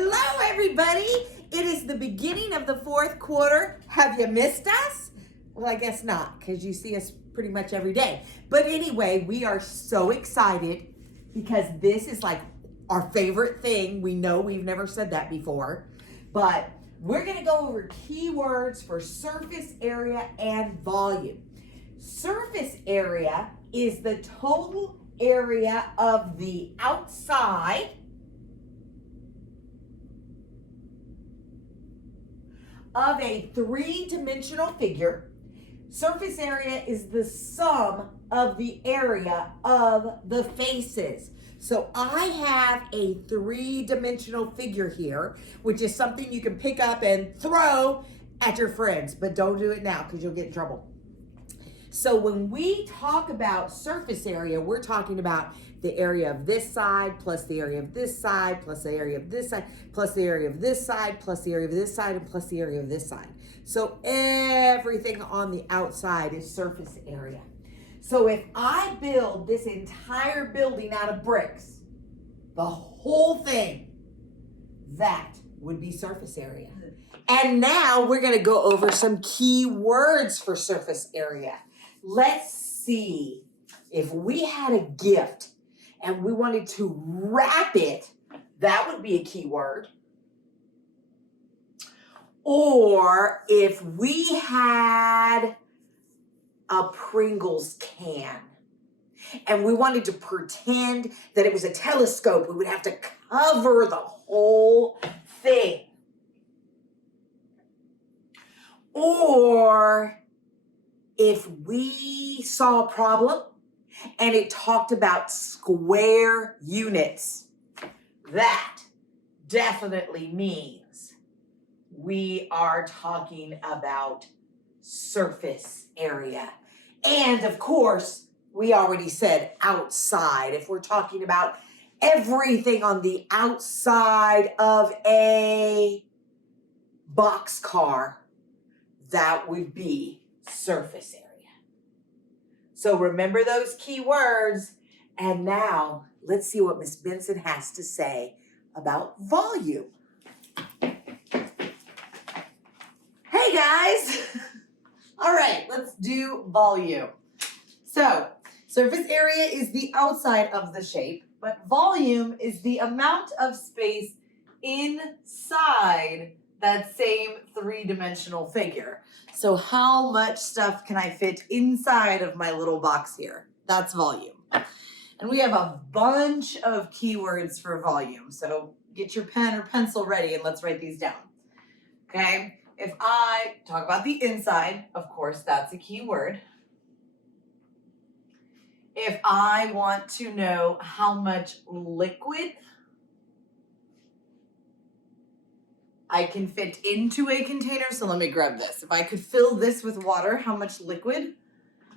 Hello, everybody. It is the beginning of the fourth quarter. Have you missed us? Well, I guess not, because you see us pretty much every day. But anyway, we are so excited because this is like our favorite thing. We know we've never said that before, but we're going to go over keywords for surface area and volume. Surface area is the total area of the outside of a three-dimensional figure. Surface area is the sum of the area of the faces. So I have a three-dimensional figure here, which is something you can pick up and throw at your friends, but don't do it now because you'll get in trouble. So when we talk about surface area, we're talking about the area of this side plus the area of this side plus the area of this side plus the area of this side plus the area of this side and plus the area of this side. So everything on the outside is surface area. So if I build this entire building out of bricks, the whole thing, that would be surface area. And now we're going to go over some key words for surface area. Let's see if we had a gift and we wanted to wrap it, that would be a key word. Or if we had a Pringles can and we wanted to pretend that it was a telescope, we would have to cover the whole thing. Or if we saw a problem and it talked about square units, that definitely means we are talking about surface area. And of course, we already said outside. If we're talking about everything on the outside of a boxcar, that would be surface area. So remember those key words. And now let's see what Miss Benson has to say about volume. Hey guys. All right, let's do volume. So surface area is the outside of the shape, but volume is the amount of space inside that same three-dimensional figure. So how much stuff can I fit inside of my little box here? That's volume. And we have a bunch of keywords for volume. So get your pen or pencil ready and let's write these down. Okay, if I talk about the inside, of course, that's a keyword. If I want to know how much liquid I can fit into a container, so let me grab this. If I could fill this with water, how much liquid?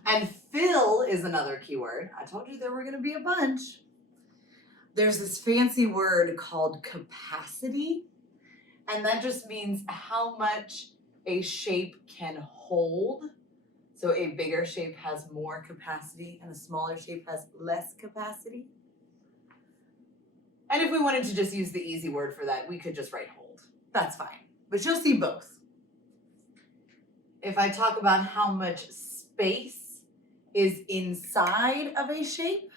And fill is another keyword. I told you there were going to be a bunch. There's this fancy word called capacity, and that just means how much a shape can hold. So a bigger shape has more capacity and a smaller shape has less capacity. And if we wanted to just use the easy word for that, we could just write hold. That's fine, but you'll see both. If I talk about how much space is inside of a shape,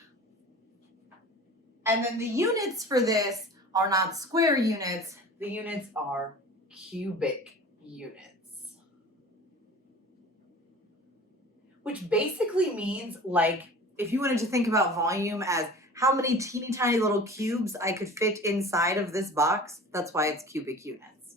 and then the units for this are not square units, the units are cubic units. Which basically means, like, if you wanted to think about volume as how many teeny tiny little cubes I could fit inside of this box, that's why it's cubic units.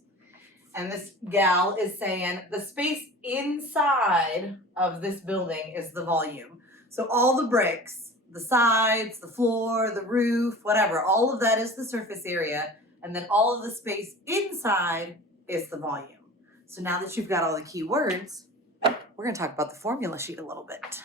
And this gal is saying the space inside of this building is the volume. So all the bricks, the sides, the floor, the roof, whatever, all of that is the surface area. And then all of the space inside is the volume. So now that you've got all the key words, we're going to talk about the formula sheet a little bit.